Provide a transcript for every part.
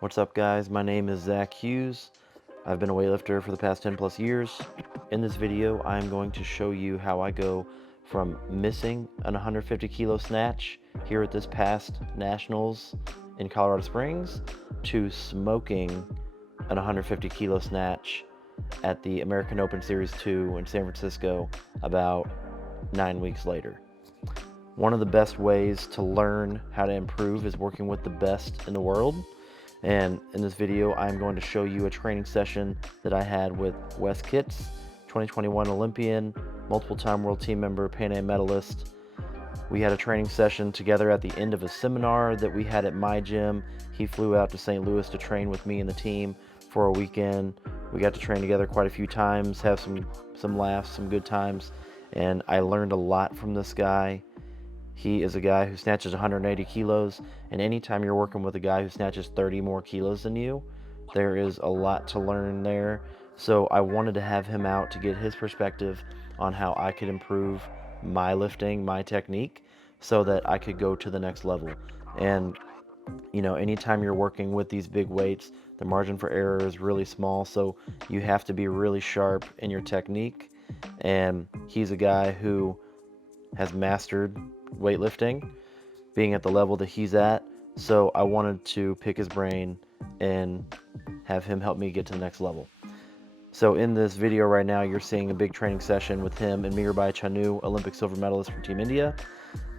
What's up, guys? My name is Zach Hughes. I've been a weightlifter for the past 10 plus years. In this video, I'm going to show you how I go from missing an 150 kilo snatch here at this past Nationals in Colorado Springs to smoking an 150 kilo snatch at the American Open Series 2 in San Francisco about 9 weeks later. One of the best ways to learn how to improve is working with the best in the world. And in this video, I'm going to show you a training session that I had with Wes Kitts, 2021 Olympian, multiple-time world team member, Pan Am medalist. We had a training session together at the end of a seminar that we had at my gym. He flew out to St. Louis to train with me and the team for a weekend. We got to train together quite a few times, have some laughs, some good times, and I learned a lot from this guy. He is a guy who snatches 180 kilos, and anytime you're working with a guy who snatches 30 more kilos than you, there is a lot to learn there. So I wanted to have him out to get his perspective on how I could improve my lifting, my technique, so that I could go to the next level. And you know, anytime you're working with these big weights, the margin for error is really small, so you have to be really sharp in your technique. And he's a guy who has mastered weightlifting, being at the level that he's at, so I wanted to pick his brain and have him help me get to the next level. So in this video right now, you're seeing a big training session with him and Mirabai Chanu, Olympic silver medalist from Team India.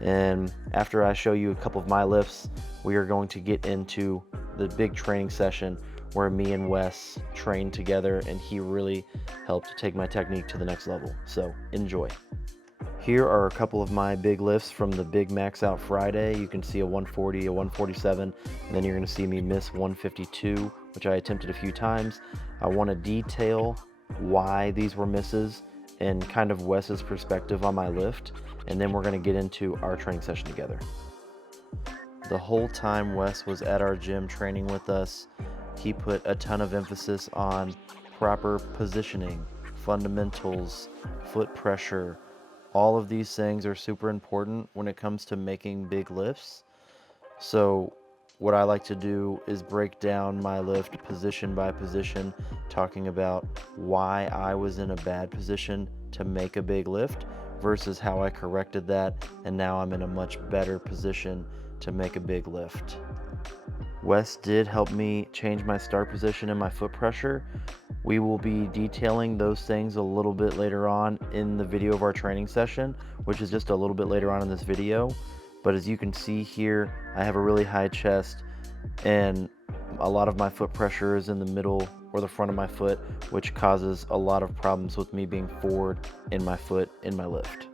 And after I show you a couple of my lifts, we are going to get into the big training session where me and Wes trained together, and he really helped take my technique to the next level. So enjoy. Here are a couple of my big lifts from the big max out Friday. You can see a 140, a 147, and then you're going to see me miss 152, which I attempted a few times. I want to detail why these were misses and kind of Wes's perspective on my lift, and then we're going to get into our training session together. The whole time Wes was at our gym training with us, he put a ton of emphasis on proper positioning, fundamentals, foot pressure. All of these things are super important when it comes to making big lifts. So what I like to do is break down my lift position by position, talking about why I was in a bad position to make a big lift versus how I corrected that, and now I'm in a much better position to make a big lift. Wes did help me change my start position and my foot pressure. We will be detailing those things a little bit later on in the video of our training session, which is just a little bit later on in this video. But as you can see here, I have a really high chest, and a lot of my foot pressure is in the middle or the front of my foot, which causes a lot of problems with me being forward in my foot in my lift.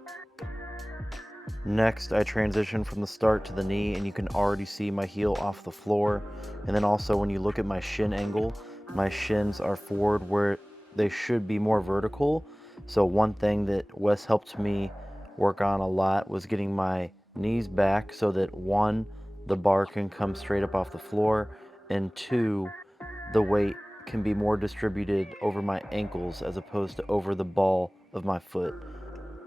Next, I transition from the start to the knee, and you can already see my heel off the floor. And then also when you look at my shin angle, my shins are forward where they should be more vertical. So one thing that Wes helped me work on a lot was getting my knees back so that one, the bar can come straight up off the floor, and two, the weight can be more distributed over my ankles as opposed to over the ball of my foot.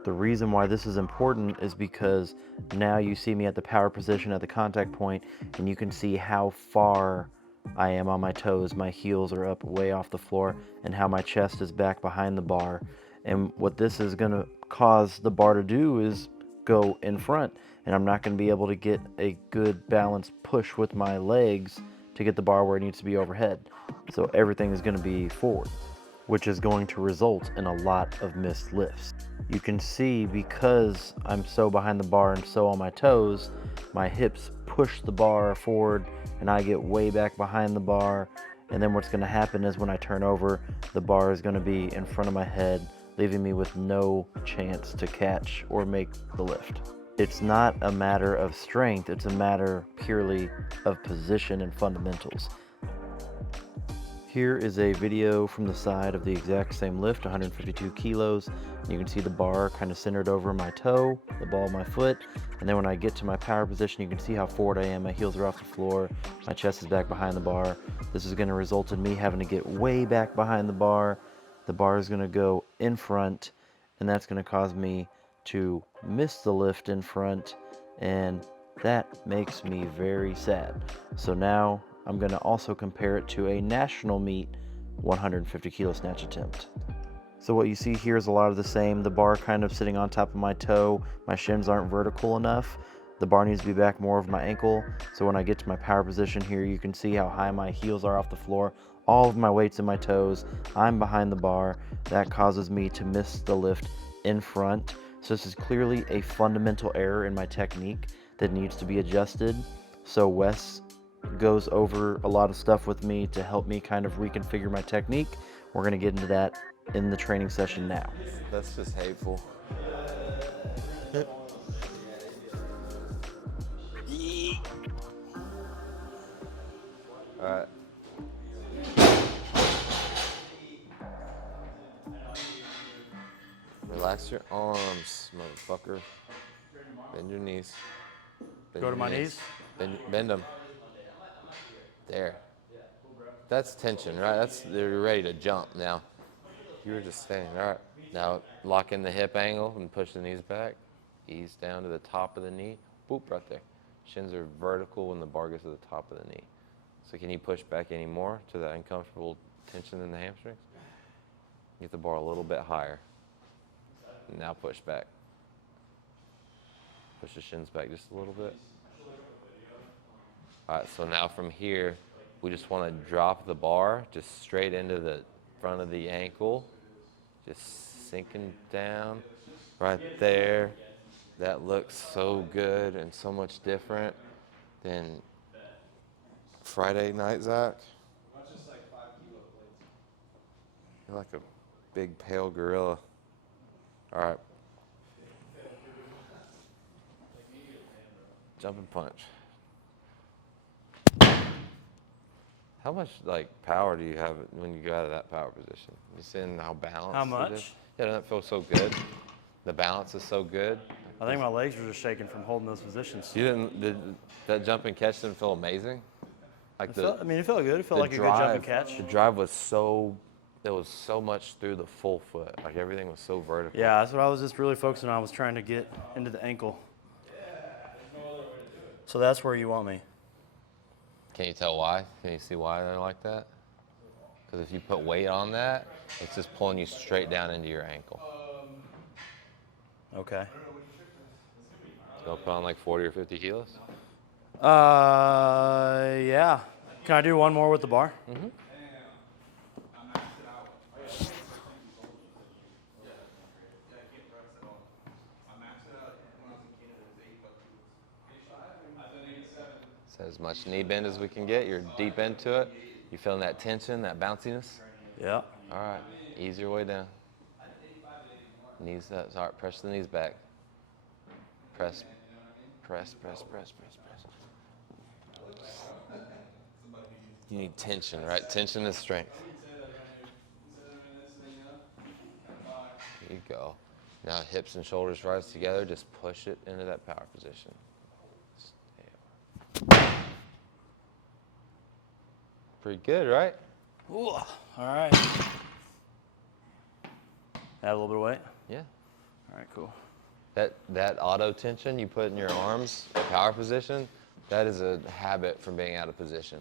The reason why this is important is because now you see me at the power position at the contact point, and you can see how far I am on my toes. My heels are up way off the floor, and how my chest is back behind the bar. And what this is going to cause the bar to do is go in front, and I'm not going to be able to get a good balanced push with my legs to get the bar where it needs to be overhead. So everything is going to be forward, which is going to result in a lot of missed lifts. You can see because I'm so behind the bar and so on my toes, my hips push the bar forward and I get way back behind the bar. And then what's going to happen is when I turn over, the bar is going to be in front of my head, leaving me with no chance to catch or make the lift. It's not a matter of strength, it's a matter purely of position and fundamentals. Here is a video from the side of the exact same lift, 152 kilos. You can see the bar kind of centered over my toe, the ball of my foot. And then when I get to my power position, you can see how forward I am. My heels are off the floor. My chest is back behind the bar. This is going to result in me having to get way back behind the bar. The bar is going to go in front, and that's going to cause me to miss the lift in front. And that makes me very sad. So now I'm going to also compare it to a national meet 150 kilo snatch attempt. So what you see here is a lot of the same. The bar kind of sitting on top of my toe. My shins aren't vertical enough. The bar needs to be back more of my ankle. So when I get to my power position here, you can see how high my heels are off the floor. All of my weight's in my toes. I'm behind the bar. That causes me to miss the lift in front. So this is clearly a fundamental error in my technique that needs to be adjusted. So Wes goes over a lot of stuff with me to help me kind of reconfigure my technique. We're gonna get into that in the training session now. That's just hateful. All right. Relax your arms, motherfucker. Bend your knees. Bend Go to your my knees? Bend them. There. That's tension, right? They're ready to jump now. You were just standing. All right. Now lock in the hip angle and push the knees back. Ease down to the top of the knee. Boop, right there. Shins are vertical when the bar gets to the top of the knee. So can you push back any more to that uncomfortable tension in the hamstrings? Get the bar a little bit higher. Now push back. Push the shins back just a little bit. All right, so now from here, we just want to drop the bar just straight into the front of the ankle. Just sinking down right there. That looks so good and so much different than Friday night, Zach. You're like a big pale gorilla. All right. Jump and punch. How much power do you have when you go out of that power position? You seeing how balanced How it is? much? Yeah, doesn't that feel so good? The balance is so good. I think my legs were just shaking from holding those positions. Did that jump and catch didn't feel amazing? Like It felt good. It felt like a good jump and catch. The drive was there was so much through the full foot. Like everything was so vertical. Yeah, that's what I was just really focusing on. I was trying to get into the ankle. So that's where you want me. Can you tell why? Can you see why they're like that? Because if you put weight on that, it's just pulling you straight down into your ankle. Okay. So I'll put on like 40 or 50 kilos? Yeah. Can I do one more with the bar? Mm-hmm. So as much knee bend as we can get. You're deep into it. You feeling that tension, that bounciness? Yeah. All right. Ease your way down. Knees up. All right. Press the knees back. Press. Press, press, press, press, press. You need tension, right? Tension is strength. There you go. Now hips and shoulders rise together. Just push it into that power position. Pretty good, right? Ooh. All right. Add a little bit of weight? Yeah. All right, cool. That auto tension you put in your arms, the power position, that is a habit from being out of position.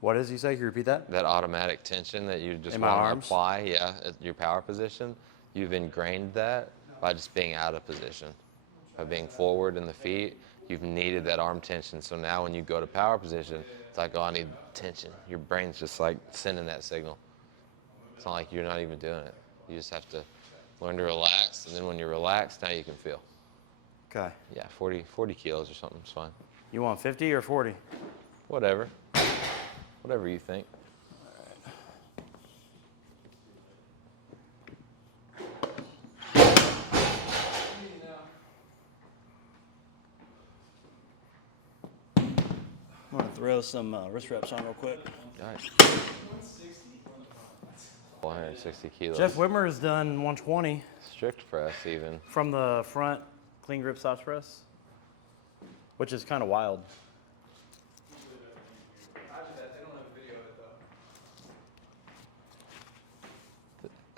What does he say? Can you repeat that? That automatic tension that you just In my want to arms? apply, yeah, at your power position, you've ingrained that by just being out of position. By being forward in the feet, you've needed that arm tension. So now when you go to power position, it's like, oh, I need tension. Your brain's just like sending that signal. It's not like you're not even doing it. You just have to learn to relax, and then when you're relaxed, now you can feel. Okay. Yeah, 40 kilos or something is fine. You want 50 or 40? Whatever. Whatever you think. I'm going to throw some wrist reps on real quick. All right. 160 kilos. Jeff Whitmer has done 120 Strict press even. from the front clean grip stops press, which is kind of wild.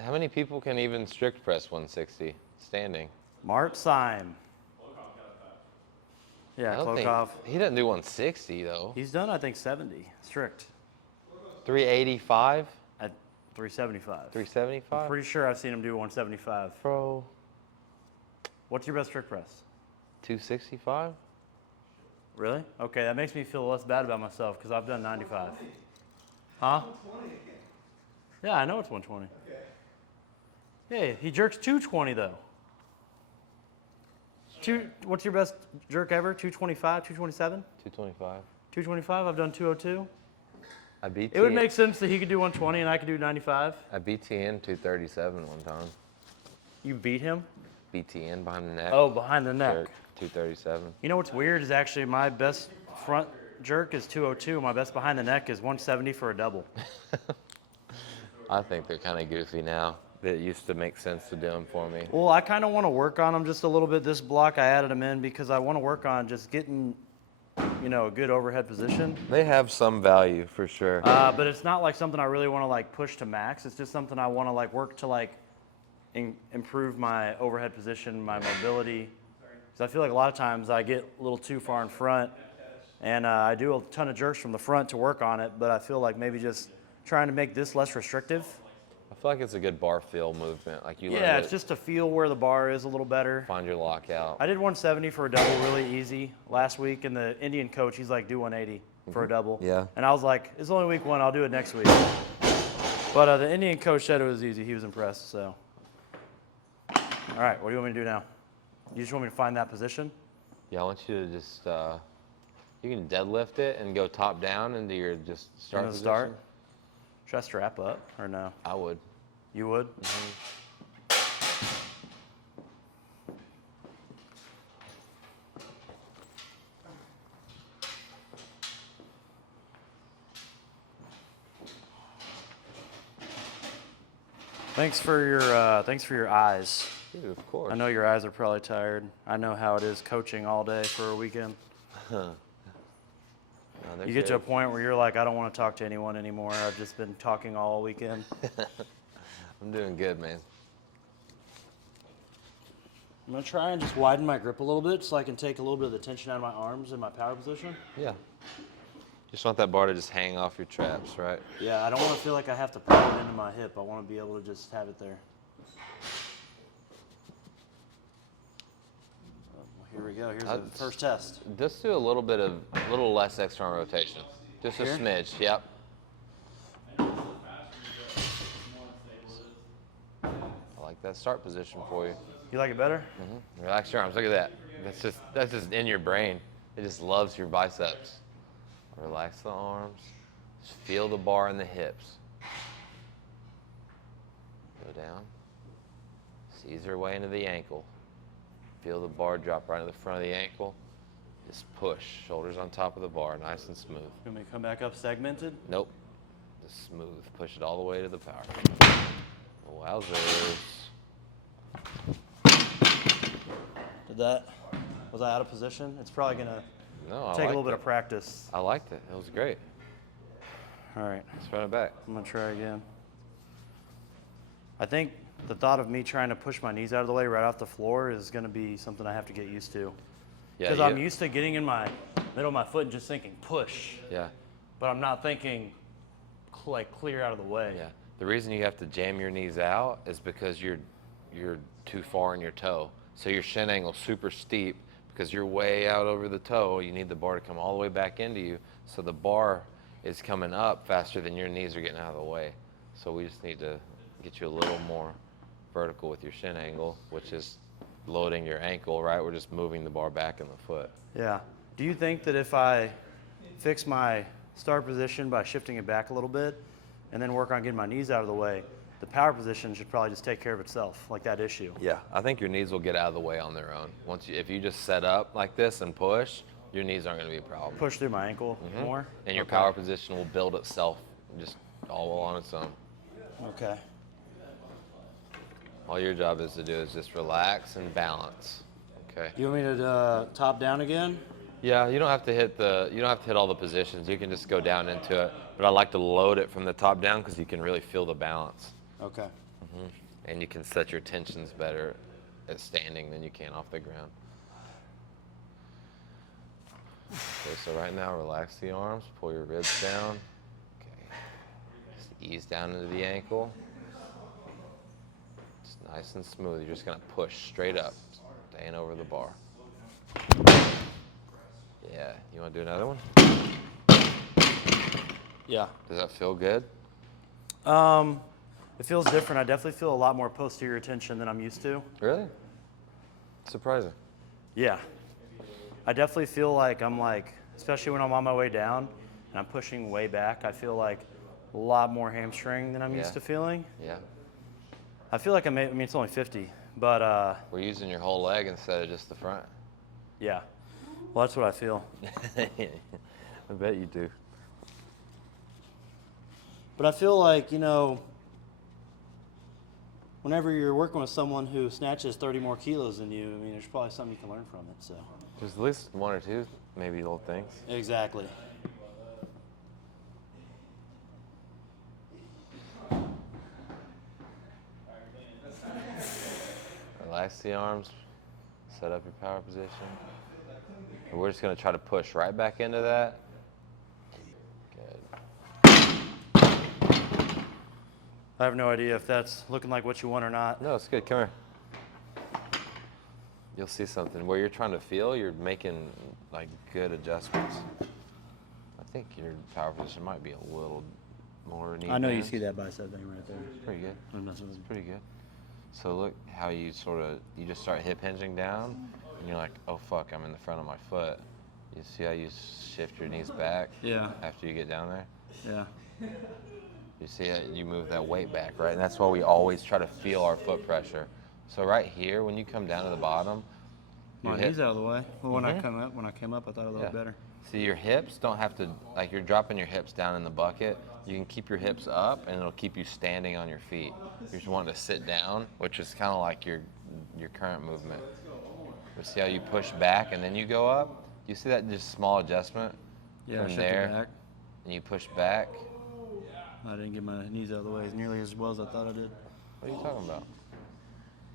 How many people can even strict press 160 standing? Mart Syme. Yeah, I don't think Klokov. he doesn't do 160 though. He's done, I think, 70 strict 385, at 375. 375. I'm pretty sure I've seen him do 175. Bro, What's your best strict press? 265. Really? Okay, that makes me feel less bad about myself because I've done 95. Huh? Yeah, I know it's 120. Yeah, he jerks 220 though. What's your best jerk ever? 225, 227? 225. 225, I've done 202. I beat. It would make sense that he could do 120 and I could do 95. I beat TN 237 one time. You beat him? BTN behind the neck. Oh, behind the neck. Jerk 237. You know what's weird is actually my best front jerk is 202. My best behind the neck is 170 for a double. I think they're kind of goofy now. It used to make sense to do them for me. Well, I kind of want to work on them just a little bit. This block, I added them in because I want to work on just getting, a good overhead position. They have some value for sure. But it's not like something I really want to like push to max. It's just something I want to like work to like improve my overhead position, my mobility. Because I feel like a lot of times I get a little too far in front, and I do a ton of jerks from the front to work on it. But I feel like maybe just trying to make this less restrictive. I feel like it's a good bar feel movement. Like you learn Yeah, it's just to feel where the bar is a little better. find your lockout. I did 170 for a double really easy last week, and the Indian coach, he's like, do 180 for a double. Yeah. And I was like, it's only week 1, I'll do it next week. But the Indian coach said it was easy. He was impressed, so. All right, what do you want me to do now? You just want me to find that position? Yeah, I want you to just, you can deadlift it and go top down into your just start Into the position. start? Should I strap up or no? I would. You would? Thanks for your eyes. Dude, of course. I know your eyes are probably tired. I know how it is coaching all day for a weekend. No, they're You get to a good. point where you're like, I don't want to talk to anyone anymore. I've just been talking all weekend. I'm doing good, man. I'm going to try and just widen my grip a little bit so I can take a little bit of the tension out of my arms in my power position. Yeah. Just want that bar to just hang off your traps, right? Yeah, I don't want to feel like I have to pull it into my hip. I want to be able to just have it there. Here we go. Here's the first test. Just do a little less external rotation. Just a Here? smidge, yep. I like that start position for you. You like it better? Relax your arms, look at that. That's just in your brain. It just loves your biceps. Relax the arms. Just feel the bar in the hips. Go down. Seize your way into the ankle. Feel the bar drop right in the front of the ankle. Just push, shoulders on top of the bar, nice and smooth. You want me to come back up segmented? Nope, just smooth. Push it all the way to the power. Wowzers. Was I out of position? It's probably gonna No, I take a little liked bit it. of practice. I liked it. It was great. All right, Let's run it back. I'm gonna try again. I think the thought of me trying to push my knees out of the way right off the floor is gonna be something I have to get used to. Yeah, Because I'm used to getting in my middle of my foot and just thinking push, Yeah, but I'm not thinking like clear out of the way. yeah. The reason you have to jam your knees out is because you're too far in your toe. So your shin angle's super steep because you're way out over the toe. You need the bar to come all the way back into you. So the bar is coming up faster than your knees are getting out of the way. So we just need to get you a little more vertical with your shin angle, which is loading your ankle, right? We're just moving the bar back in the foot. Yeah. Do you think that if I fix my start position by shifting it back a little bit and then work on getting my knees out of the way, the power position should probably just take care of itself, like that issue? Yeah, I think your knees will get out of the way on their own. If you just set up like this and push, your knees aren't going to be a problem. Push through my ankle more? And your Okay. power position will build itself just all on its own. Okay. All your job is to do is just relax and balance. Okay. You want me to top down again? Yeah, you don't have to hit all the positions. You can just go down into it. But I like to load it from the top down because you can really feel the balance. Okay. And you can set your tensions better at standing than you can off the ground. Okay, so right now, relax the arms, pull your ribs down. Okay, just ease down into the ankle. It's nice and smooth. You're just gonna push straight up, staying over the bar. Yeah, you wanna do another one? Yeah. Does that feel good? It feels different. I definitely feel a lot more posterior tension than I'm used to. Really? Surprising. Yeah. I definitely feel like I'm like, especially when I'm on my way down and I'm pushing way back, I feel like a lot more hamstring than I'm used Yeah. to feeling. Yeah. I feel like I mean, it's only 50, but We're using your whole leg instead of just the front. yeah. Well, that's what I feel. I bet you do. But I feel like, you know, whenever you're working with someone who snatches 30 more kilos than you, I mean, there's probably something you can learn from it, so. There's at least one or two, maybe, little things. Exactly. Relax the arms, set up your power position. And we're just gonna try to push right back into that. Good. I have no idea if that's looking like what you want or not. No, it's good. Come here. You'll see something. Where you're trying to feel, you're making like good adjustments. I think your power position might be a little more knee I know you bends. see that bicep thing right there. Pretty good. I'm messing with you. Pretty good. So look how you you just start hip hinging down, and you're like, oh fuck, I'm in the front of my foot. You see how you shift your knees back Yeah. after you get down there? Yeah. You see how you move that weight back, right? And that's why we always try to feel our foot pressure. So right here, when you come down to the bottom, My your hip- knees out of the way. Well, when Mhm. I came up, I thought it looked better. See, your hips don't have to, like you're dropping your hips down in the bucket. You can keep your hips up and it'll keep you standing on your feet. You're just wanting to sit down, which is kind of like your current movement. But see how you push back and then you go up? You see that just small adjustment Yeah, I from shifted there? back. And you push back. I didn't get my knees out of the way as nearly as well as I thought I did What are you talking about?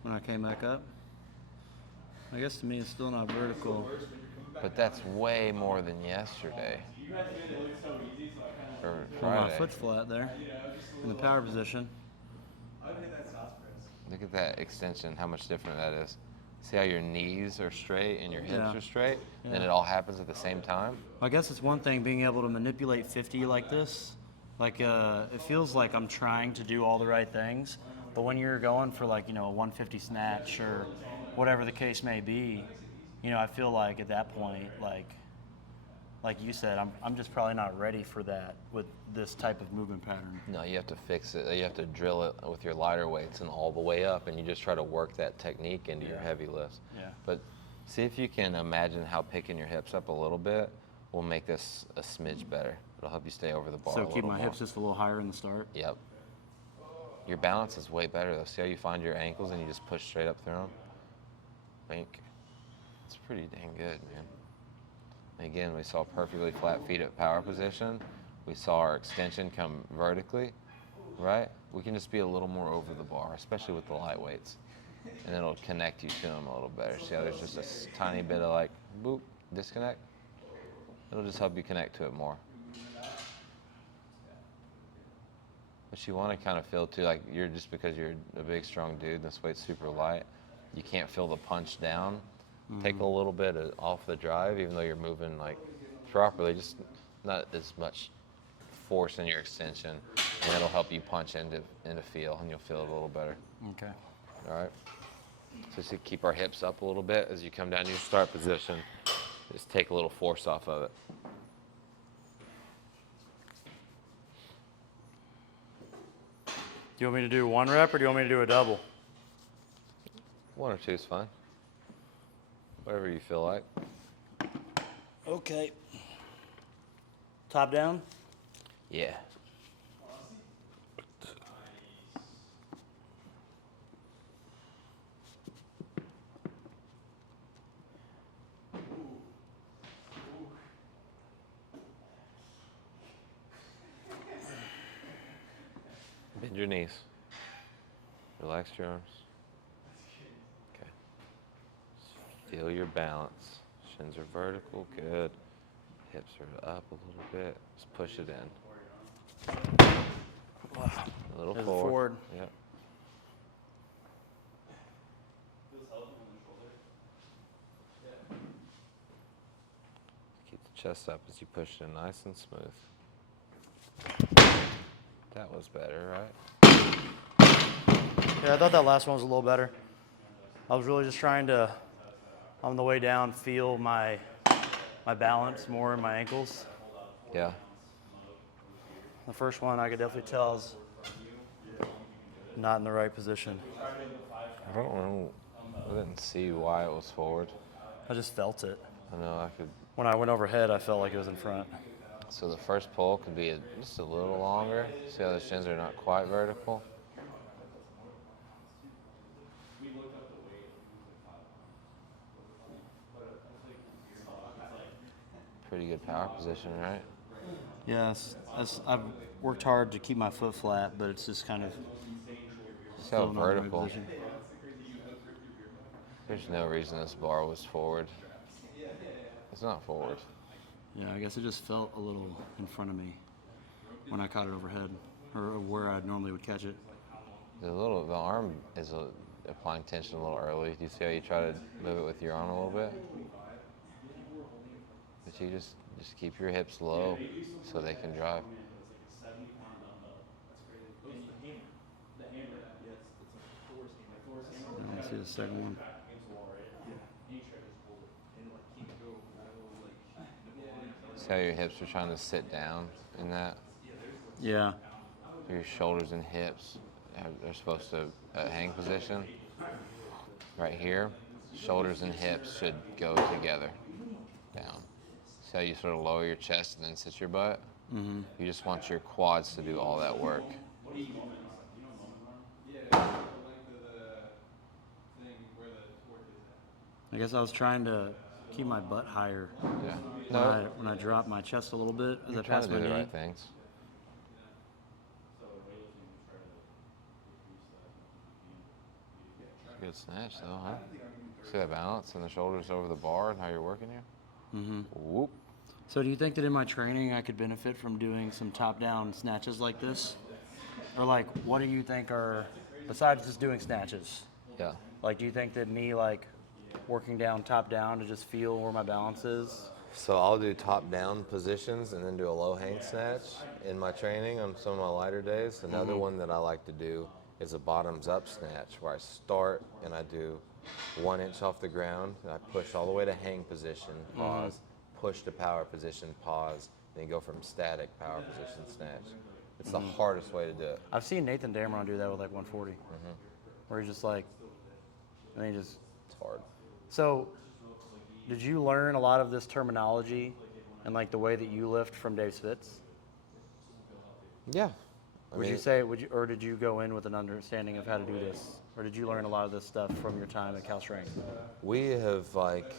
when I came back up. I guess to me it's still not vertical. But that's way more than yesterday. Or Well, my Friday. foot's flat there in the power position. Look at that extension, how much different that is. See how your knees are straight and your hips Yeah. are straight? And then Yeah. it all happens at the same time? I guess it's one thing being able to manipulate 50 like this. Like, it feels like I'm trying to do all the right things, but when you're going for like, you know, a 150 snatch or whatever the case may be, you know, I feel like at that point, like you said, I'm just probably not ready for that with this type of movement pattern. No, you have to fix it. You have to drill it with your lighter weights and all the way up, and you just try to work that technique into your heavy lifts. Yeah. But see if you can imagine how picking your hips up a little bit will make this a smidge better. It'll help you stay over the bar a So little keep my more. hips just a little higher in the start. Yep. Your balance is way better though. See how you find your ankles and you just push straight up through them? Think. It's pretty dang good, man. And again, we saw perfectly flat feet at power position. We saw our extension come vertically, right? We can just be a little more over the bar, especially with the light weights. And it'll connect you to them a little better. See how there's just a tiny bit of like, boop, disconnect? It'll just help you connect to it more. But you want to kind of feel too, like you're just because you're a big, strong dude, and this weight's super light, you can't feel the punch down. Take a little bit off the drive, even though you're moving like properly, just not as much force in your extension, and it'll help you punch into feel, and you'll feel it a little better. Okay. All right. So just to keep our hips up a little bit as you come down to your start position. Just take a little force off of it. Do you want me to do one rep or do you want me to do a double? One or two is fine. Whatever you feel like. Okay. Top down? Yeah. Bend your knees. Relax your arms. Okay. Just feel your balance. Shins are vertical. Good. Hips are up a little bit. Just push it in. A little There's forward. forward. Yep. Keep the chest up as you push it in nice and smooth. That was better, right? Yeah, I thought that last one was a little better. I was really just trying to, on the way down, feel my balance more in my ankles. Yeah. The first one I could definitely tell I was not in the right position. I don't know. I didn't see why it was forward. I just felt it. I know I could. When I went overhead, I felt like it was in front. So the first pull could be just a little longer. See how the shins are not quite vertical? Pretty good power position, right? Yes, I've worked hard to keep my foot flat, but it's just kind of See how vertical. There's no reason this bar was forward. It's not forward. Yeah, I guess it just felt a little in front of me when I caught it overhead, or where I normally would catch it. The arm is applying tension a little early. Do you see how you try to move it with your arm a little bit? But you just keep your hips low so they can drive. Let me see the second one. See how your hips are trying to sit down in that? Yeah. Your shoulders and hips, they're supposed to hang position. Right here, shoulders and hips should go together, down. See how you sort of lower your chest and then sit your butt? Mm-hmm. You just want your quads to do all that work. I guess I was trying to keep my butt higher. Yeah. When I drop my chest a little bit as I You're pass trying to my do knee. the right things. Good snatch though, huh? See that balance and the shoulders over the bar and how you're working here? Mm-hmm. Whoop. So do you think that in my training I could benefit from doing some top-down snatches like this? Or like, what do you think are, besides just doing snatches? Yeah. Like, do you think that me like working down top-down to just feel where my balance is? So I'll do top-down positions and then do a low hang snatch in my training on some of my lighter days. Another one that I like to do is a bottoms-up snatch where I start and I do 1 inch off the ground and I push all the way to hang position, pause, push to power position, pause, then go from static power position snatch. It's the hardest way to do it. I've seen Nathan Dameron do that with like 140, where he's just like, and he just. It's hard. So, did you learn a lot of this terminology and like the way that you lift from Dave Spitz? Yeah. Would you say, or did you go in with an understanding of how to do this? Or did you learn a lot of this stuff from your time at Cal Strength? We have like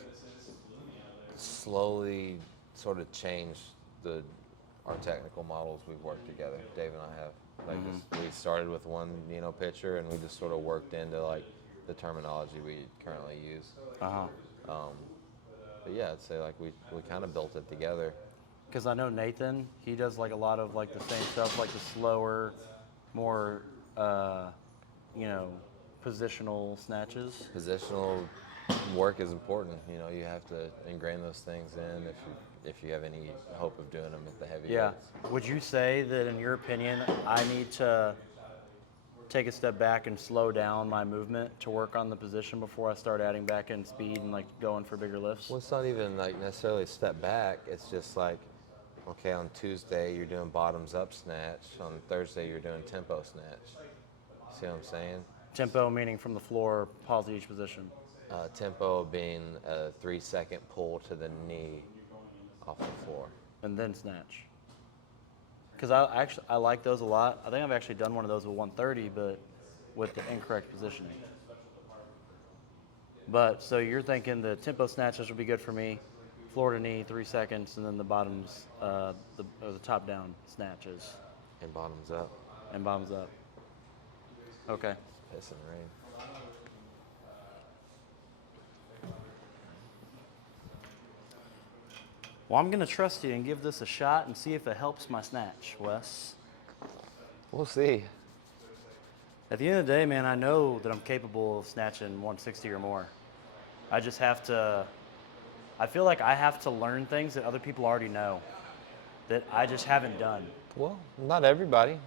slowly sort of changed our technical models we've worked together. Dave and I have. Like we started with one picture and we just sort of worked into like the terminology we currently use. But yeah, I'd say like we kind of built it together. Because I know Nathan, he does like a lot of like the same stuff, like the slower, more, positional snatches. Positional work is important. You have to ingrain those things in if you have any hope of doing them at the heavy Yeah. weights. Would you say that in your opinion, I need to take a step back and slow down my movement to work on the position before I start adding back in speed and like going for bigger lifts? Well, it's not even like necessarily a step back. It's just like, okay, on Tuesday you're doing bottoms up snatch. On Thursday you're doing tempo snatch. See what I'm saying? Tempo meaning from the floor, pause at each position. Tempo being a 3-second pull to the knee off the floor. And then snatch. Because I like those a lot. I think I've actually done one of those with 130, but with the incorrect positioning. But so you're thinking the tempo snatches would be good for me, floor to knee, 3 seconds, and then the bottoms, the top down snatches. And bottoms up. And bottoms up. Okay. Piss and rain. Well, I'm gonna trust you and give this a shot and see if it helps my snatch, Wes. We'll see. At the end of the day, man, I know that I'm capable of snatching 160 or more. I just have to, I feel like I have to learn things that other people already know that I just haven't done. Well, not everybody.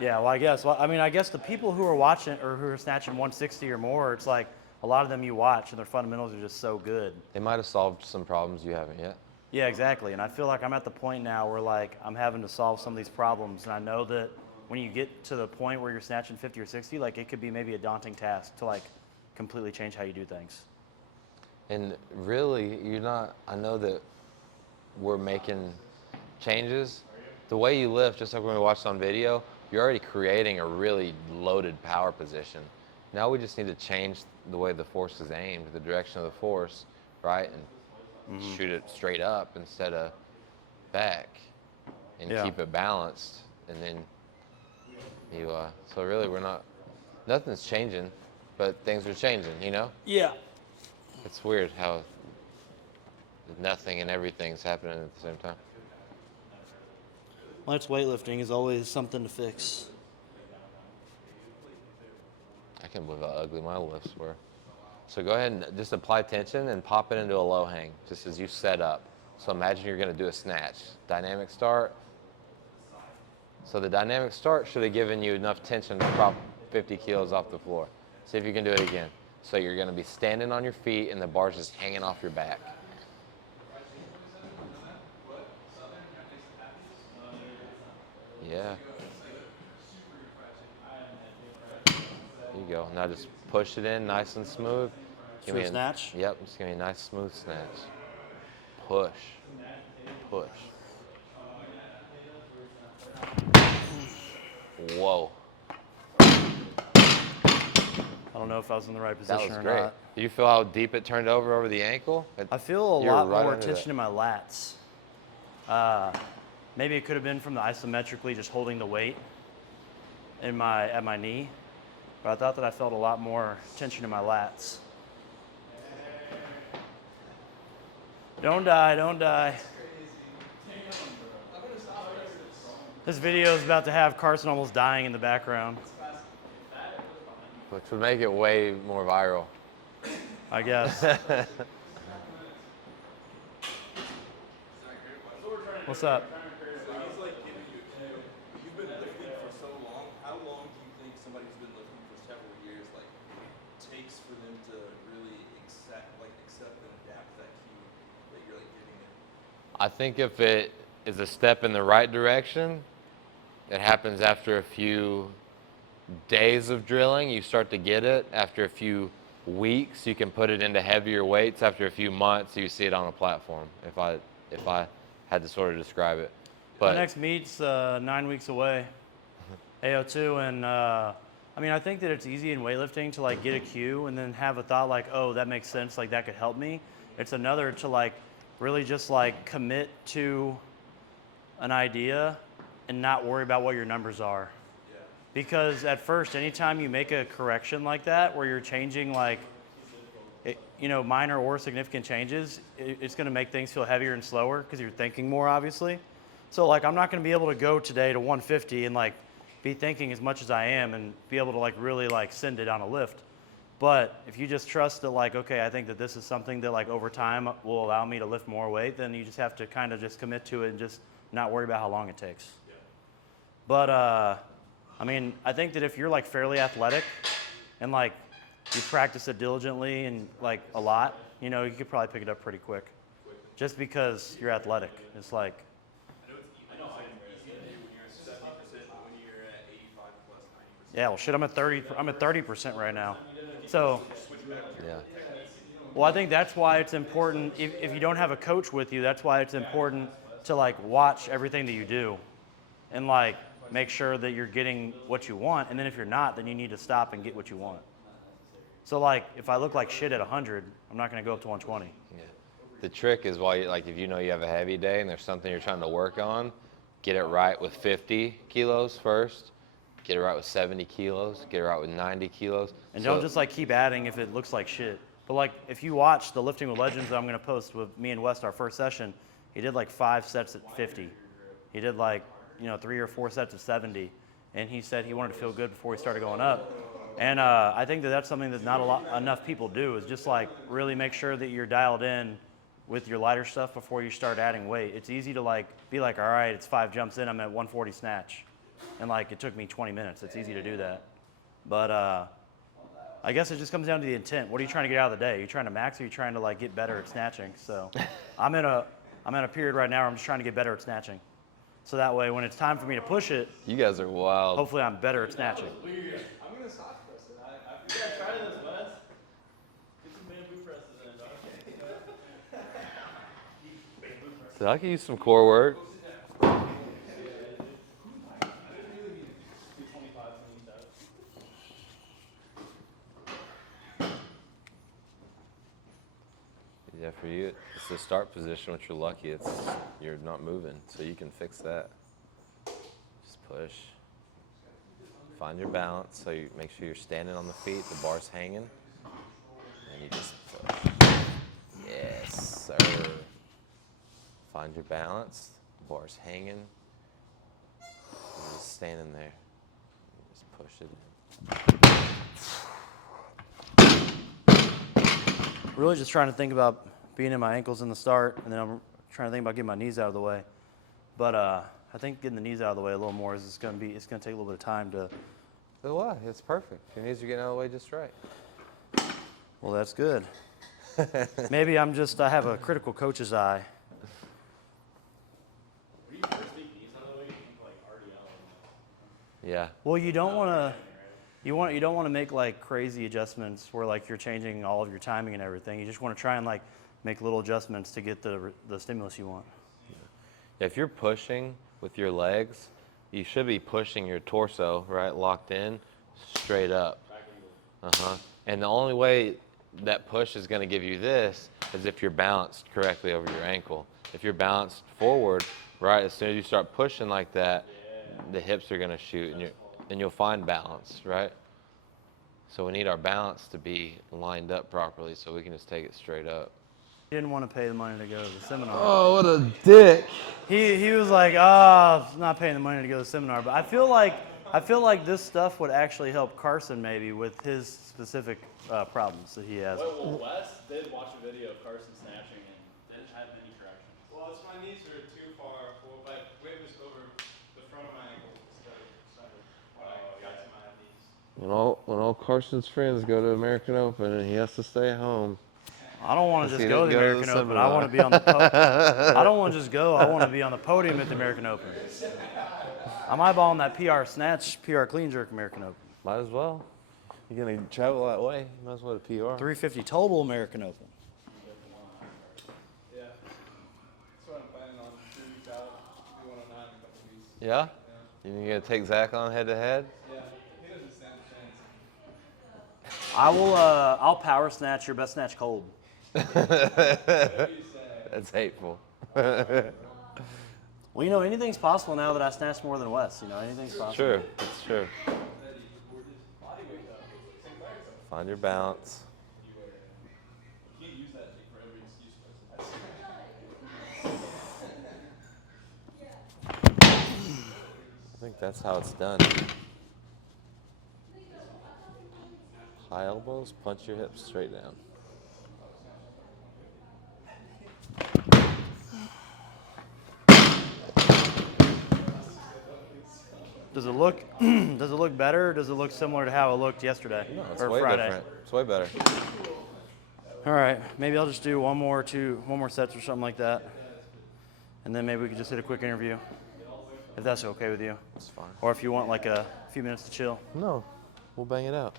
Yeah, well, I guess. Well, I mean, I guess the people who are watching or who are snatching 160 or more, it's like a lot of them you watch and their fundamentals are just so good. They might have solved some problems you haven't yet. Yeah, exactly. And I feel like I'm at the point now where like I'm having to solve some of these problems, and I know that when you get to the point where you're snatching 50 or 60, like it could be maybe a daunting task to like completely change how you do things. And really, you're not, I know that we're making changes. The way you lift, just like when we watched on video, you're already creating a really loaded power position. Now we just need to change the way the force is aimed, the direction of the force, right? And shoot it straight up instead of back, and keep it balanced. And then you, so really we're not, nothing's changing, but things are changing, you know? Yeah. It's weird how nothing and everything's happening at the same time. Well, that's weightlifting is always something to fix. I can't believe how ugly my lifts were. So go ahead and just apply tension and pop it into a low hang, just as you set up. So imagine you're gonna do a snatch. Dynamic start. So the dynamic start should have given you enough tension to prop 50 kilos off the floor. See if you can do it again. So you're gonna be standing on your feet and the bar's just hanging off your back. Yeah. There you go. Now just push it in nice and smooth. Give me Smooth snatch? Yep, just give me a nice smooth snatch. Push. Push. Whoa. I don't know if I was in the right That position was or great. not. Do you feel how deep it turned over the ankle? I feel a You were lot right more under tension in my lats. Maybe it could have been from the isometrically just holding the weight in at my knee, but I thought that I felt a lot more tension in my lats. Don't die, don't die. This video is about to have Carson almost dying in the background, Which would make it way more viral. I guess. What's up? He's like giving you a cue. You've been lifting for so long. How long do you think somebody who's been lifting for several years like takes for them to really accept and adapt that cue that you're like giving them? I think if it is a step in the right direction, it happens after a few days of drilling. You start to get it. After a few weeks, you can put it into heavier weights. After a few months, you see it on a platform. If I had to sort of describe it. My But next meet's 9 weeks away, AO2, and I mean, I think that it's easy in weightlifting to like get a cue and then have a thought like, oh, that makes sense, like that could help me. It's another to like really just like commit to an idea and not worry about what your numbers are. Yeah. Because at first, anytime you make a correction like that, where you're changing like, minor or significant changes, it's going to make things feel heavier and slower because you're thinking more, obviously. So like, I'm not going to be able to go today to 150 and like be thinking as much as I am and be able to like really like send it on a lift. But if you just trust that like, okay, I think that this is something that like over time will allow me to lift more weight, then you just have to kind of just commit to it and just not worry about how long it takes. Yeah. But I mean, I think that if you're like fairly athletic and like you practice it diligently and like a lot, you could probably pick it up pretty quick. Just because you're athletic. It's like, I know it's easy to do when you're at 70%, but when you're at 85 plus 90%. yeah, well shit, I'm at 30% right now. So, yeah, well, I think that's why it's important, if you don't have a coach with you, that's why it's important to like watch everything that you do and like make sure that you're getting what you want. And then if you're not, then you need to stop and get what you want. So like, if I look like shit at 100, I'm not going to go up to 120. yeah. The trick is while if you know you have a heavy day and there's something you're trying to work on, get it right with 50 kilos first, get it right with 70 kilos, get it right with 90 kilos. And don't just like keep adding if it looks like shit. But like, if you watch the Lifting with Legends that I'm going to post with me and West our first session, He did like 5 sets at 50. He did like, 3 or 4 sets of 70. And he said he wanted to feel good before he started going up. And I think that that's something that not enough people do, is just like really make sure that you're dialed in with your lighter stuff before you start adding weight. It's easy to like be like, all right, it's 5 jumps in, I'm at 140 snatch. And like it took me 20 minutes. It's easy to do that. But I guess it just comes down to the intent. What are you trying to get out of the day? Are you trying to max, or are you trying to like get better at snatching? So I'm in a period right now where I'm just trying to get better at snatching. So that way when it's time for me to push it, You guys are wild. hopefully I'm better at snatching. I'm gonna soft press it. I feel like try this, Wes. Get some bamboo presses in, dog. So I can use some core work. Yeah, for you, it's the start position, which you're lucky. You're not moving, so you can fix that. Just push. Find your balance, so you make sure you're standing on the feet, the bar's hanging, and you just push. Yes, sir. Find your balance, the bar's hanging, you're just standing there. You just push it in. Really just trying to think about being in my ankles in the start, and then I'm trying to think about getting my knees out of the way. But I think getting the knees out of the way a little more it's going to take a little bit of time to. So what? It's perfect. Your knees are getting out of the way just right. Well, that's good. Maybe I have a critical coach's eye. Yeah. Well, you don't want to. You don't want to make like crazy adjustments where like you're changing all of your timing and everything. You just want to try and like make little adjustments to get the stimulus you want. Yeah, if you're pushing with your legs, you should be pushing your torso, right, locked in, straight up. And the only way that push is going to give you this is if you're balanced correctly over your ankle. If you're balanced forward, right, as soon as you start pushing like that, the hips are going to shoot, and you'll find balance, right? So we need our balance to be lined up properly so we can just take it straight up. He didn't want to pay the money to go to the seminar. Oh, what a dick. He was like, I'm not paying the money to go to the seminar. But I feel like this stuff would actually help Carson maybe with his specific problems that he has. Well, Wes did watch a video of Carson snatching and didn't have any corrections. Well, it's my knees are too far. Well, my weight was over the front of my ankle when I got to my knees. When all Carson's friends go to American Open and he has to stay at home. I don't want to just go to the go to American the Open. I want to be on the I don't want to just go. I want to be on the podium at the American Open. I'm eyeballing that PR snatch, PR clean jerk American Open. Might as well. You're going to travel that way. You might as well do PR. 350 total American Open. Yeah. That's what I'm planning on. 2 weeks out. Do 109 in a couple weeks. Yeah? You going to take Zach on head to head? Yeah. He doesn't stand a chance. I will. I'll power snatch your best snatch cold. That's hateful. Well, anything's possible now that I snatch more than Wes. Anything's possible. True. It's true. Find your balance. You can't use that for every excuse. I think that's how it's done. High elbows, punch your hips straight down. Does it look? Does it look better? Or does it look similar to how it looked yesterday No, it's or way Friday? different. It's way better. All right, maybe I'll just do one more sets or something like that, and then maybe we could just hit a quick interview, if that's okay with you. It's fine. Or if you want like a few minutes to chill. No, we'll bang it out.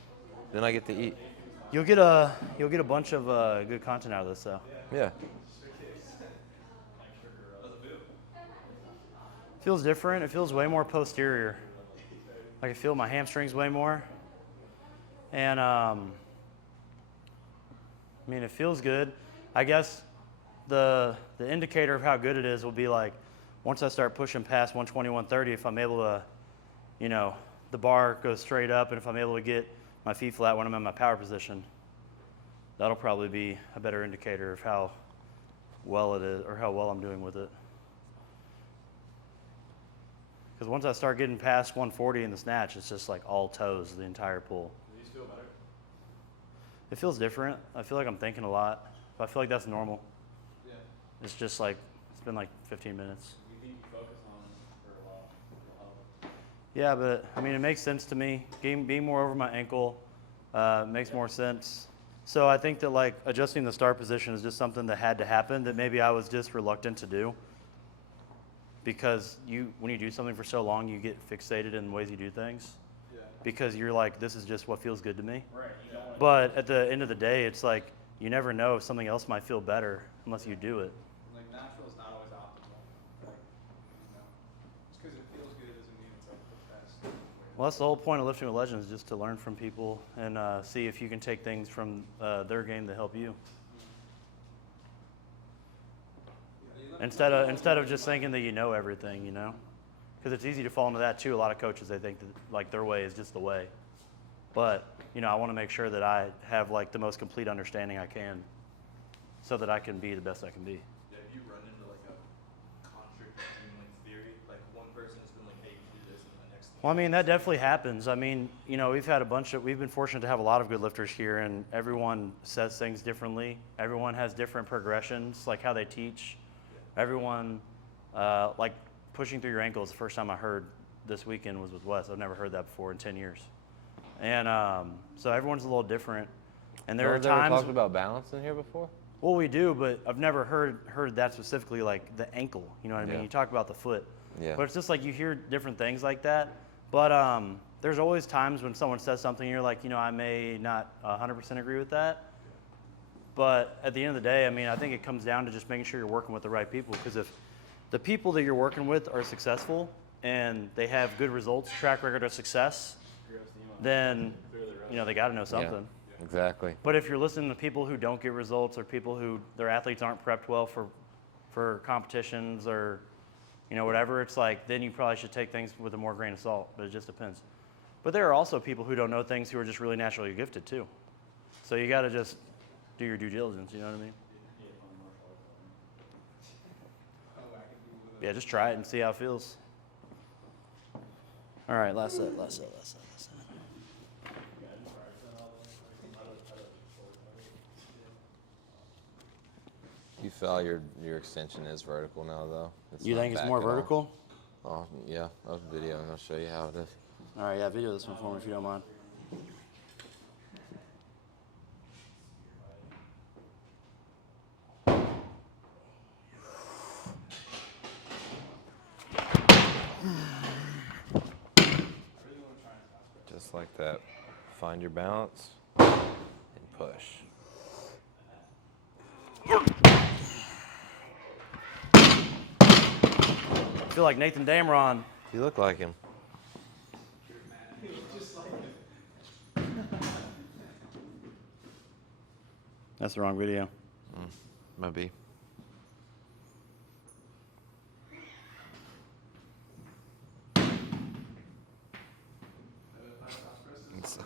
Then I get to eat. You'll get a bunch of good content out of this, though. Yeah. Feels different. It feels way more posterior. I can feel my hamstrings way more, and it feels good. I guess the indicator of how good it is will be like once I start pushing past 120, 130. If I'm able to, the bar goes straight up, and if I'm able to get my feet flat when I'm in my power position, that'll probably be a better indicator of how well it is or how well I'm doing with it. Because once I start getting past 140 in the snatch, it's just like all toes the entire pull. Do these feel better? It feels different. I feel like I'm thinking a lot. But I feel like that's normal. Yeah. It's just like, it's been like 15 minutes. We think you focus on for a while. It'll help. Yeah, but I mean, it makes sense to me. Being more over my ankle makes more sense. So I think that like adjusting the start position is just something that had to happen that maybe I was just reluctant to do. Because when you do something for so long, you get fixated in the ways you do things. Yeah. Because you're like, this is just what feels good to me. Right. You don't want But at the end of the day, it's like, you never know if something else might feel better unless you do it. Like natural is not always optimal. Like, you know, just because it feels good doesn't mean it's like the best way to Well, that's the whole point of lifting with legends, just to learn from people and see if you can take things from their game to help you. Instead of just thinking that you know everything, you know, because it's easy to fall into that too. A lot of coaches, they think that like their way is just the way, but you know, I want to make sure that I have like the most complete understanding I can, so that I can be the best I can be. Yeah, have you run into like a conflict between like theory? Like one person has been like, hey, you do this, and the next. Well, I mean, that definitely happens. I mean, you know, we've been fortunate to have a lot of good lifters here, and everyone says things differently. Everyone has different progressions, like how they teach. Everyone, like pushing through your ankle is the first time I heard this weekend was with Wes. I've never heard that before in 10 years. And so everyone's a little different. And there are Have you ever times. talked about balance in here before? Well, we do, but I've never heard that specifically, like the ankle. You know what I mean? Yeah. You talk about the foot. Yeah. But it's just like you hear different things like that. But there's always times when someone says something, you're like, you know, I may not 100% agree with that. But at the end of the day, I mean, I think it comes down to just making sure you're working with the right people. Because if the people that you're working with are successful and they have good results, track record of success, then, you know, they got to know something. Yeah, exactly. But if you're listening to people who don't get results or people who their athletes aren't prepped well for competitions or, you know, whatever, it's like then you probably should take things with a more grain of salt. But it just depends. But there are also people who don't know things who are just really naturally gifted too. So you got to just do your due diligence. You know what I mean? Yeah, just try it and see how it feels. All right, last set. You feel your extension is vertical now, though. You not think it's back more at all. vertical? Oh, yeah. I'll video and I'll show you how it is. All right, yeah, video this one for me if you don't mind. Just like that. Find your balance and push. I feel like Nathan Damron. You look like him. That's the wrong video. Maybe. So,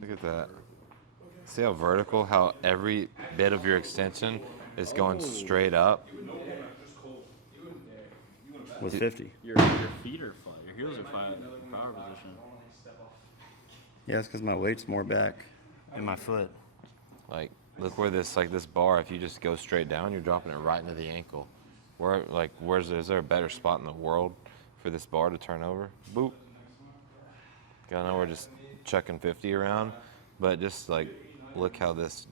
look at that. See how vertical, how every bit of your extension is going straight up? With 50. Your feet are flat. Your heels are flat. Power position. Yeah, it's because my weight's more back in my foot. Like, look where this bar, if you just go straight down, you're dropping it right into the ankle. Is there a better spot in the world for this bar to turn over? Boop. I know we're just chucking 50 around, but just like, look how this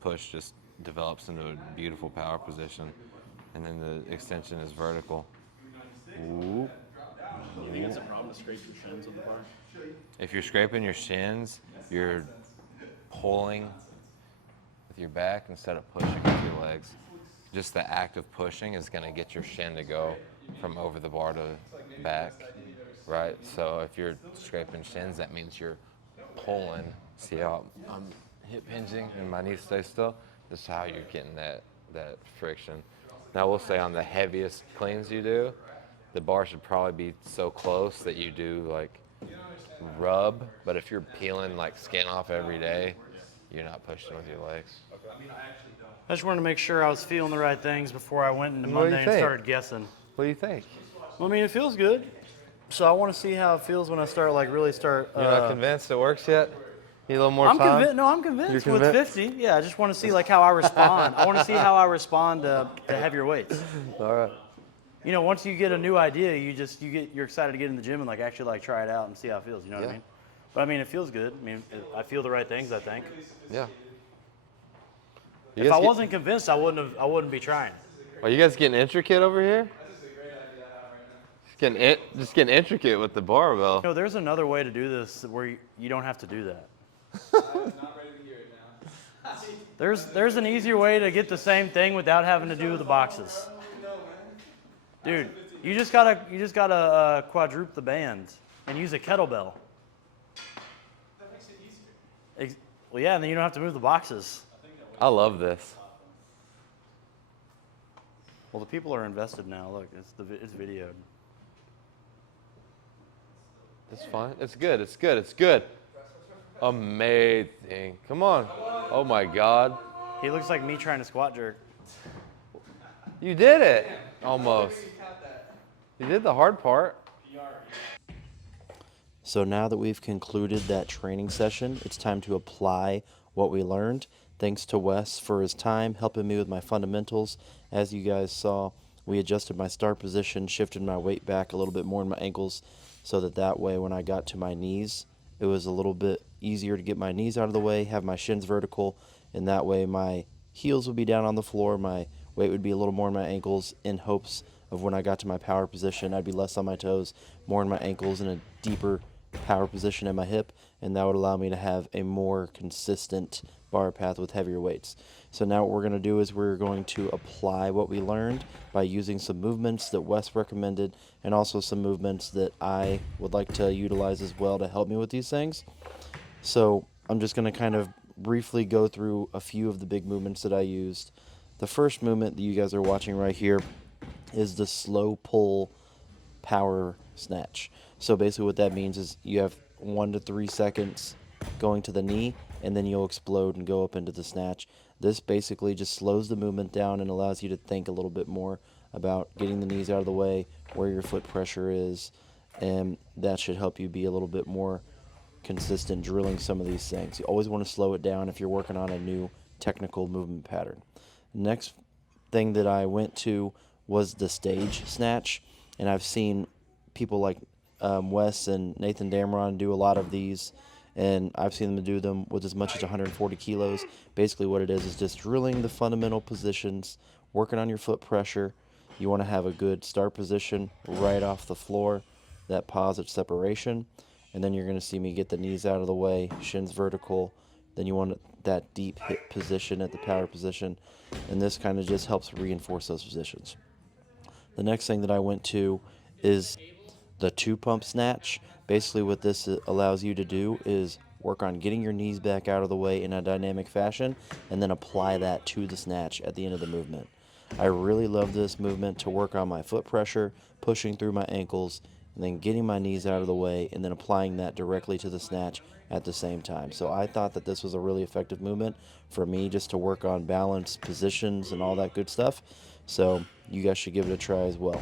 push just develops into a beautiful power position. And then the extension is vertical. Ooh. Do you think it's a problem to scrape your shins with the bar? If you're scraping your shins, you're pulling with your back instead of pushing with your legs. Just the act of pushing is going to get your shin to go from over the bar to back, right? So if you're scraping shins, that means you're pulling. See how I'm hip hinging and my knees stay still? This is how you're getting that friction. Now we'll say on the heaviest cleans you do, the bar should probably be so close that you do like rub, but if you're peeling like skin off every day, you're not pushing with your legs. I just wanted to make sure I was feeling the right things before I went into What do you Monday and think? started guessing. What do you think? Well, I mean, it feels good. So I want to see how it feels when I start, like, really start. You're not convinced it works yet? Need a little more I'm time? convinced. No, I'm convinced You're with convinced? 50. Yeah, I just want to see like how I respond. I want to see how I respond to heavier weights. All right. You know, once you get a new idea, you're excited to get in the gym and like actually like try it out and see how it feels. You know what I Yeah. mean? But I mean, it feels good. I mean, I feel the right things. I think. Yeah. If I wasn't convinced, I wouldn't be trying. Are you guys getting intricate over here? Just getting intricate with the barbell. You know, there's another way to do this where you don't have to do that. I'm not ready to hear it now. There's an easier way to get the same thing without having to do the boxes. Dude, you just gotta quadruple the band and use a kettlebell. That makes it easier. Well, yeah, and then you don't have to move the boxes. I love this. Well, the people are invested now. Look, it's videoed. It's fine. It's good. It's good. It's good. Amazing. Come on. Oh my God. He looks like me trying to squat jerk. You did it. Almost. You did the hard part. So now that we've concluded that training session, it's time to apply what we learned. Thanks to Wes for his time helping me with my fundamentals. As you guys saw, we adjusted my start position, shifted my weight back a little bit more in my ankles so that way when I got to my knees, it was a little bit easier to get my knees out of the way, have my shins vertical, and that way my heels would be down on the floor, my weight would be a little more in my ankles in hopes of when I got to my power position, I'd be less on my toes, more in my ankles, and a deeper power position in my hip, and that would allow me to have a more consistent bar path with heavier weights. So now what we're going to do is we're going to apply what we learned by using some movements that Wes recommended and also some movements that I would like to utilize as well to help me with these things. So I'm just going to kind of briefly go through a few of the big movements that I used. The first movement that you guys are watching right here is the slow pull power snatch. So basically what that means is you have 1 to 3 seconds going to the knee, and then you'll explode and go up into the snatch. This basically just slows the movement down and allows you to think a little bit more about getting the knees out of the way, where your foot pressure is, and that should help you be a little bit more consistent drilling some of these things. You always want to slow it down if you're working on a new technical movement pattern. Next thing that I went to was the stage snatch, and I've seen people like Wes and Nathan Damron do a lot of these, and I've seen them do them with as much as 140 kilos. Basically what it is just drilling the fundamental positions, working on your foot pressure. You want to have a good start position right off the floor, that pause at separation, and then you're going to see me get the knees out of the way, shins vertical. Then you want that deep hip position at the power position, and this kind of just helps reinforce those positions. The next thing that I went to is the 2 pump snatch. Basically what this allows you to do is work on getting your knees back out of the way in a dynamic fashion and then apply that to the snatch at the end of the movement. I really love this movement to work on my foot pressure, pushing through my ankles, and then getting my knees out of the way and then applying that directly to the snatch at the same time. So I thought that this was a really effective movement for me just to work on balance, positions, and all that good stuff. So you guys should give it a try as well.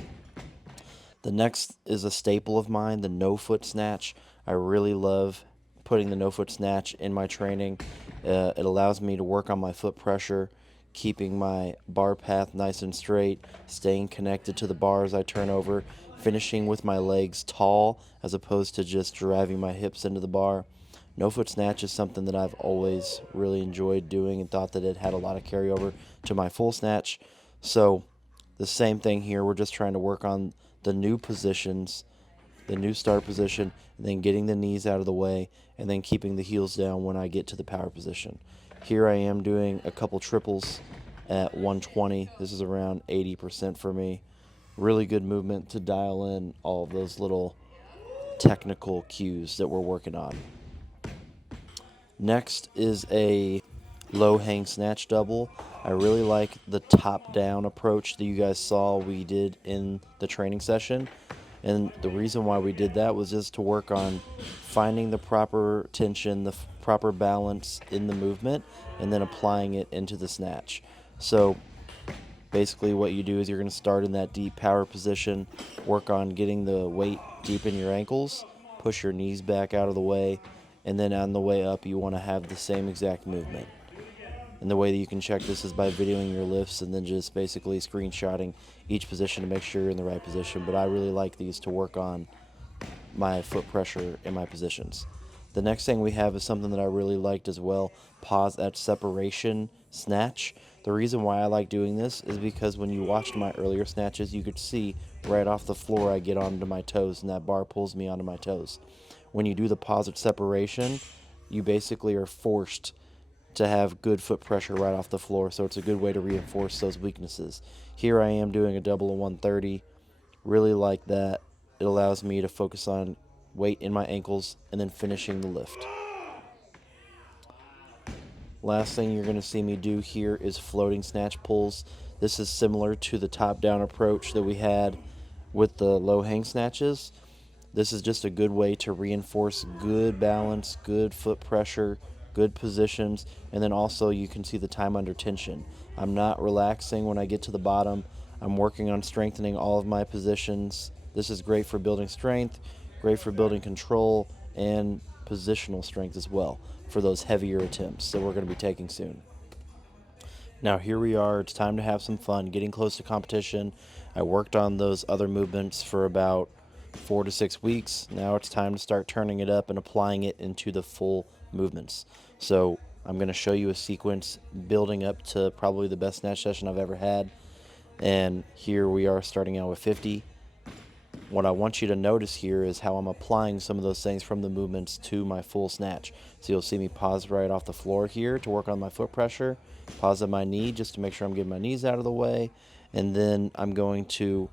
The next is a staple of mine, the no foot snatch. I really love putting the no foot snatch in my training. It allows me to work on my foot pressure, keeping my bar path nice and straight, staying connected to the bar as I turn over, finishing with my legs tall as opposed to just driving my hips into the bar. No foot snatch is something that I've always really enjoyed doing and thought that it had a lot of carryover to my full snatch. So the same thing here, we're just trying to work on the new positions, the new start position, and then getting the knees out of the way, and then keeping the heels down when I get to the power position. Here I am doing a couple triples at 120. This is around 80% for me. Really good movement to dial in all of those little technical cues that we're working on. Next is a low hang snatch double. I really like the top-down approach that you guys saw we did in the training session. And the reason why we did that was just to work on finding the proper tension, the proper balance in the movement, and then applying it into the snatch. So basically what you do is you're going to start in that deep power position, work on getting the weight deep in your ankles, push your knees back out of the way, and then on the way up you want to have the same exact movement. And the way that you can check this is by videoing your lifts and then just basically screenshotting each position to make sure you're in the right position. But I really like these to work on my foot pressure in my positions. The next thing we have is something that I really liked as well, pause at separation snatch. The reason why I like doing this is because when you watched my earlier snatches, you could see right off the floor I get onto my toes and that bar pulls me onto my toes. When you do the pause at separation, you basically are forced to have good foot pressure right off the floor, so it's a good way to reinforce those weaknesses. Here I am doing a double of 130. Really like that. It allows me to focus on weight in my ankles and then finishing the lift. Last thing you're going to see me do here is floating snatch pulls. This is similar to the top-down approach that we had with the low hang snatches. This is just a good way to reinforce good balance, good foot pressure, good positions, and then also you can see the time under tension. I'm not relaxing when I get to the bottom. I'm working on strengthening all of my positions. This is great for building strength, great for building control, and positional strength as well for those heavier attempts that we're going to be taking soon. Now here we are, it's time to have some fun, getting close to competition. I worked on those other movements for about 4 to 6 weeks. Now it's time to start turning it up and applying it into the full movements. So I'm going to show you a sequence building up to probably the best snatch session I've ever had. And here we are starting out with 50. What I want you to notice here is how I'm applying some of those things from the movements to my full snatch. So you'll see me pause right off the floor here to work on my foot pressure, pause at my knee just to make sure I'm getting my knees out of the way, and then I'm going to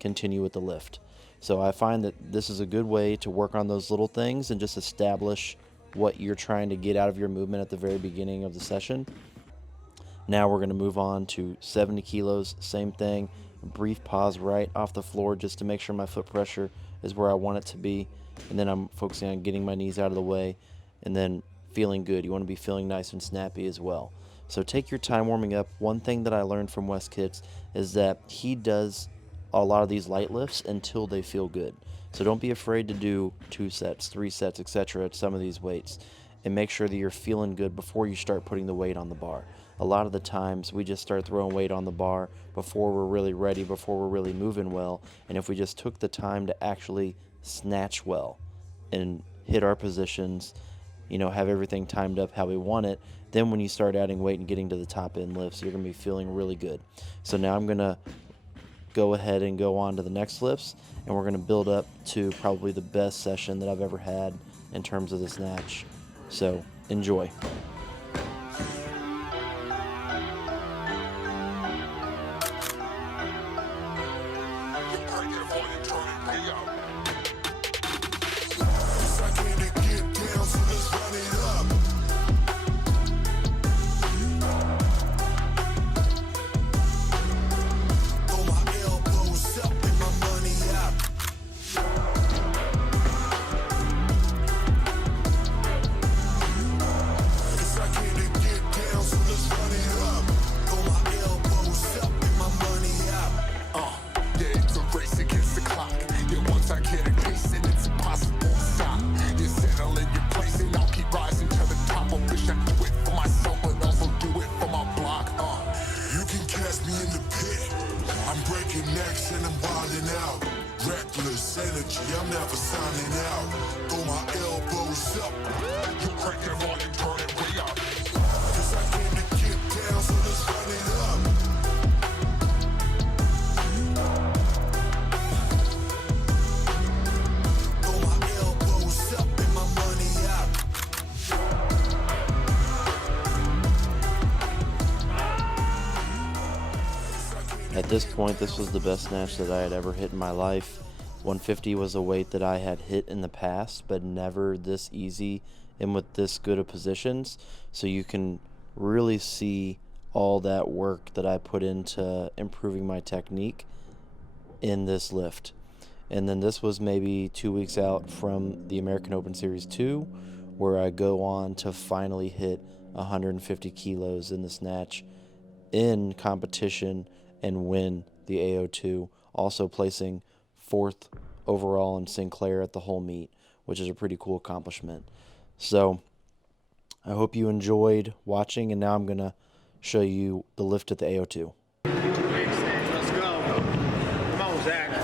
continue with the lift. So I find that this is a good way to work on those little things and just establish what you're trying to get out of your movement at the very beginning of the session. Now we're going to move on to 70 kilos, same thing. A brief pause right off the floor just to make sure my foot pressure is where I want it to be. And then I'm focusing on getting my knees out of the way and then feeling good. You want to be feeling nice and snappy as well. So take your time warming up. One thing that I learned from Wes Kitts is that he does a lot of these light lifts until they feel good. So don't be afraid to do 2 sets, 3 sets, etc. at some of these weights. And make sure that you're feeling good before you start putting the weight on the bar. A lot of the times we just start throwing weight on the bar before we're really ready, before we're really moving well. And if we just took the time to actually snatch well and hit our positions, have everything timed up how we want it, then when you start adding weight and getting to the top end lifts, you're going to be feeling really good. So now I'm going to go ahead and go on to the next lifts, and we're going to build up to probably the best session that I've ever had in terms of the snatch. So enjoy. Energy, I'm never signing out. Throw my elbows up. You crank that volume, turn it way up. 'Cause I came to get down, so let's run it up. Throw my elbows up and my money up. At this point, this was the best snatch that I had ever hit in my life. 150 was a weight that I had hit in the past, but never this easy and with this good of positions. So you can really see all that work that I put into improving my technique in this lift. And then this was maybe 2 weeks out from the American Open Series 2, where I go on to finally hit 150 kilos in the snatch in competition and win the AO2, also placing 4th overall in Sinclair at the whole meet, which is a pretty cool accomplishment. So I hope you enjoyed watching, and now I'm going to show you the lift at the AO2. Let's go. Come on, Zach.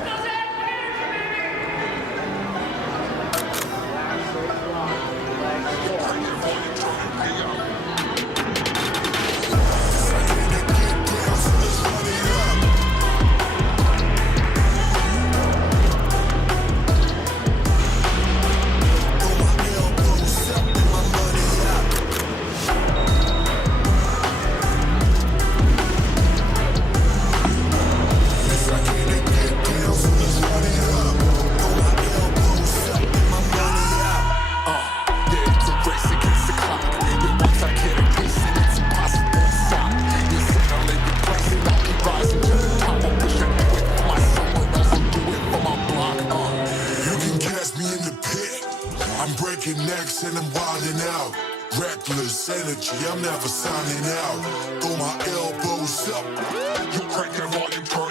Necks and I'm wilding out. Reckless energy, I'm never signing out. Throw my elbows up. You crank that volume, turn